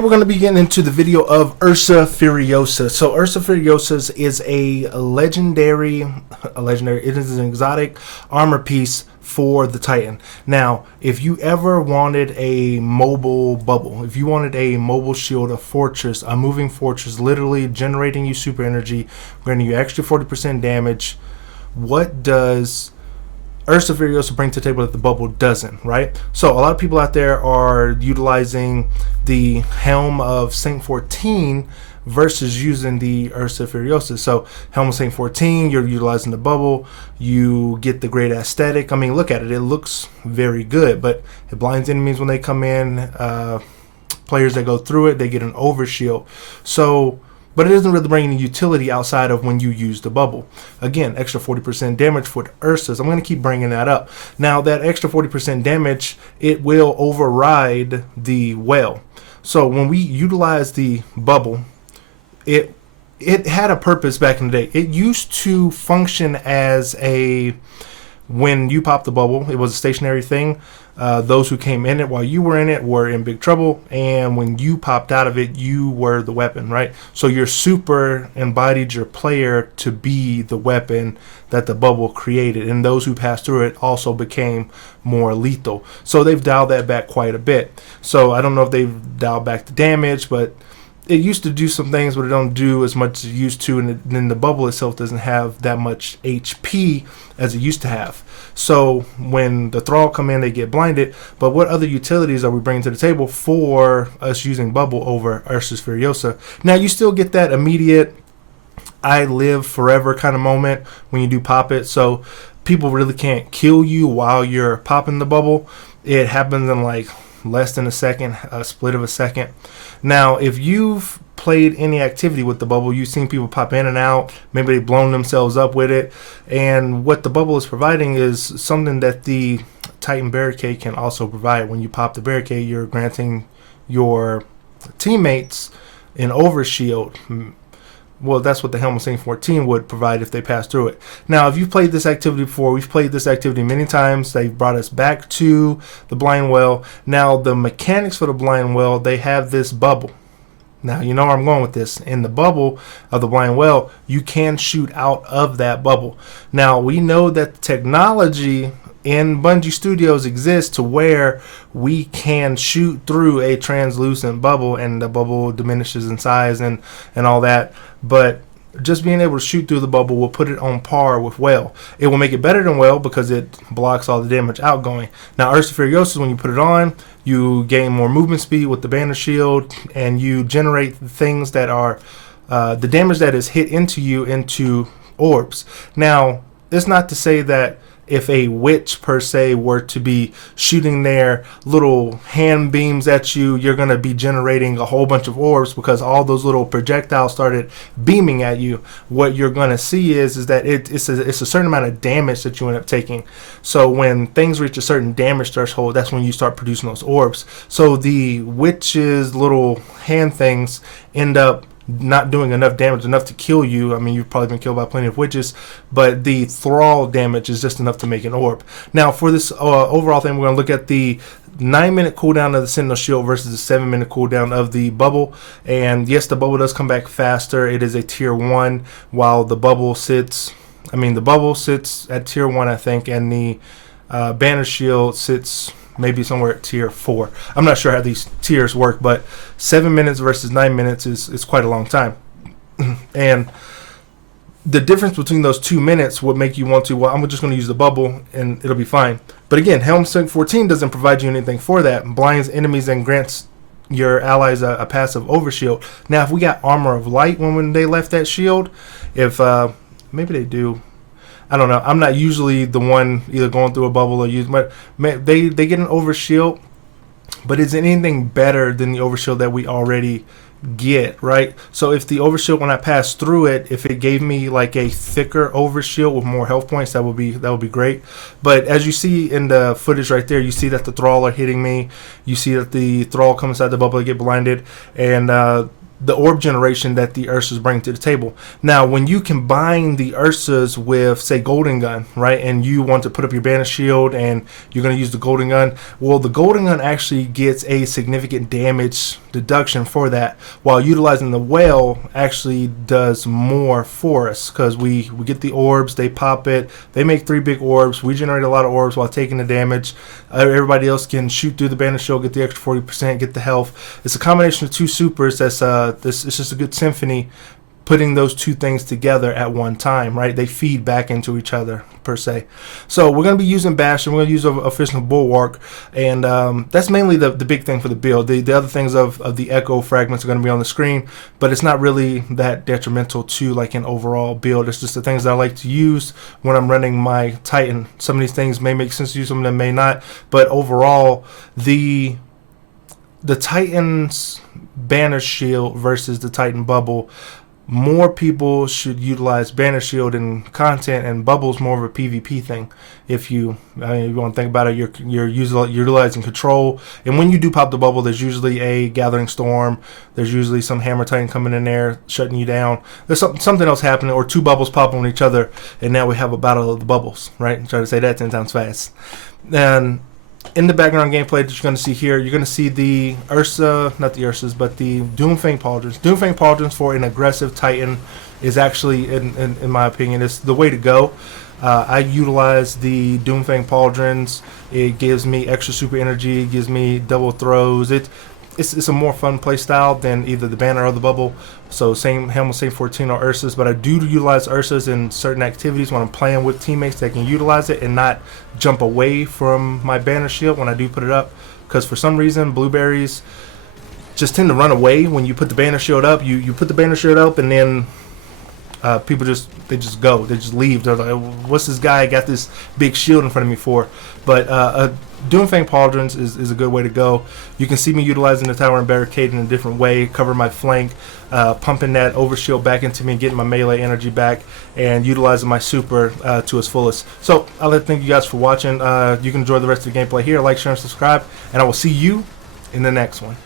We're going to be getting into the video of Ursa Furiosa. So Ursa Furiosa is a legendary, it is an exotic armor piece for the Titan. Now, if you ever wanted a mobile bubble, if you wanted a mobile shield, a fortress, a moving fortress, literally generating you super energy, granting you extra 40% damage, what does Ursa Furiosa bring to the table that the bubble doesn't, right? So a lot of people out there are utilizing the Helm of Saint 14 versus using the Ursa Furiosa. So Helm of Saint 14, you're utilizing the bubble, you get the great aesthetic. I mean, look at it, it looks very good, but it blinds enemies when they come in. Players that go through it, they get an overshield. So but it doesn't really bring any utility outside of when you use the bubble. Again, extra 40% damage for the Ursas. I'm going to keep bringing that up. Now, that extra 40% damage, it will override the well. So when we utilize the bubble, it had a purpose back in the day. It used to function as a, when you pop the bubble, it was a stationary thing. Those who came in it while you were in it were in big trouble, and when you popped out of it, you were the weapon, right? So your super embodied your player to be the weapon that the bubble created, and those who passed through it also became more lethal. So they've dialed that back quite a bit. So I don't know if they've dialed back the damage, but it used to do some things, but it don't do as much as it used to, and then the bubble itself doesn't have that much HP as it used to have. So when the Thrall come in, they get blinded. But what other utilities are we bringing to the table for us using bubble over Ursa Furiosa? Now, you still get that immediate I live forever kind of moment when you do pop it. So people really can't kill you while you're popping the bubble. It happens in like less than a second, a split of a second. Now, if you've played any activity with the bubble, you've seen people pop in and out, maybe they've blown themselves up with it, and what the bubble is providing is something that the Titan barricade can also provide. When you pop the barricade, you're granting your teammates an overshield. Well, that's what the Helm of Saint 14 would provide if they pass through it. Now, if you've played this activity before, we've played this activity many times. They've brought us back to the blind well. Now, the mechanics for the blind well, they have this bubble. Now, you know where I'm going with this. In the bubble of the blind well, you can shoot out of that bubble. Now, we know that the technology in Bungie Studios exists to where we can shoot through a translucent bubble and the bubble diminishes in size and all that. But just being able to shoot through the bubble will put it on par with well. It will make it better than well because it blocks all the damage outgoing. Now, Ursa Furiosa, when you put it on, you gain more movement speed with the banner shield, and you generate things that are the damage that is hit into you into orbs. Now, it's not to say that if a witch per se were to be shooting their little hand beams at you, you're going to be generating a whole bunch of orbs because all those little projectiles started beaming at you. What you're going to see is that it's a certain amount of damage that you end up taking. So when things reach a certain damage threshold, that's when you start producing those orbs. So the witch's little hand things end up not doing enough damage, enough to kill you. I mean, you've probably been killed by plenty of witches, but the Thrall damage is just enough to make an orb. Now, for this overall thing, we're going to look at the 9-minute cooldown of the Sentinel Shield versus the 7-minute cooldown of the bubble. And yes, the bubble does come back faster. It is a tier 1, while the bubble sits, at tier 1, I think, and the banner shield sits maybe somewhere at tier 4. I'm not sure how these tiers work, but 7 minutes versus 9 minutes is quite a long time. And the difference between those 2 minutes would make you want to, well, I'm just going to use the bubble and it'll be fine. But again, Helm Saint 14 doesn't provide you anything for that. Blinds enemies and grants your allies a passive overshield. Now, if we got Armor of Light when they left that shield, if maybe they do, I don't know. I'm not usually the one either going through a bubble or using, but they get an overshield. But is it anything better than the overshield that we already get, right? So if the overshield, when I pass through it, if it gave me like a thicker overshield with more health points, that would be great. But as you see in the footage right there, you see that the Thrall are hitting me. You see that the Thrall come inside the bubble and get blinded, and the orb generation that the Ursas bring to the table. Now, when you combine the Ursas with, say, Golden Gun, right, and you want to put up your banner shield and you're going to use the Golden Gun, well, the Golden Gun actually gets a significant damage deduction for that, while utilizing the whale actually does more for us, because we get the orbs, they pop it, they make 3 big orbs, we generate a lot of orbs while taking the damage. Everybody else can shoot through the banner shield, get the extra 40%, get the health. It's a combination of 2 supers. It's just a good symphony, putting those 2 things together at one time, right? They feed back into each other, per se. So we're going to be using Bastion. We're going to use Official Bulwark, and that's mainly the big thing for the build. The other things of the Echo fragments are going to be on the screen, but it's not really that detrimental to like an overall build. It's just the things that I like to use when I'm running my Titan. Some of these things may make sense to you, some of them may not, but overall, the Titan's banner shield versus the Titan bubble, more people should utilize Banner Shield in content, and Bubble's more of a PvP thing. If you want to think about it, you're utilizing control, and when you do pop the bubble, there's usually a Gathering Storm, there's usually some Hammer Titan coming in there, shutting you down. There's something else happening, or 2 bubbles pop on each other, and now we have a battle of the bubbles, right? Try to say that 10 times fast. And in the background gameplay that you're going to see here, you're going to see the Ursa, not the Ursas, but the Doomfang Pauldrons. Doomfang Pauldrons for an aggressive Titan is actually, in my opinion, is the way to go. I utilize the Doomfang Pauldrons. It gives me extra super energy, it gives me double throws. It's a more fun play style than either the banner or the bubble. So same Helmet, same 14 or Ursas, but I do utilize Ursas in certain activities when I'm playing with teammates that can utilize it and not jump away from my banner shield when I do put it up. Because for some reason, blueberries just tend to run away when you put the banner shield up. You put the banner shield up, and then people just go, they just leave. They're like, what's this guy got this big shield in front of me for? But Doomfang Pauldrons is a good way to go. You can see me utilizing the tower and barricade in a different way, cover my flank, pumping that overshield back into me, getting my melee energy back, and utilizing my super to its fullest. So I'd like to thank you guys for watching. You can enjoy the rest of the gameplay here. Like, share, and subscribe, and I will see you in the next one.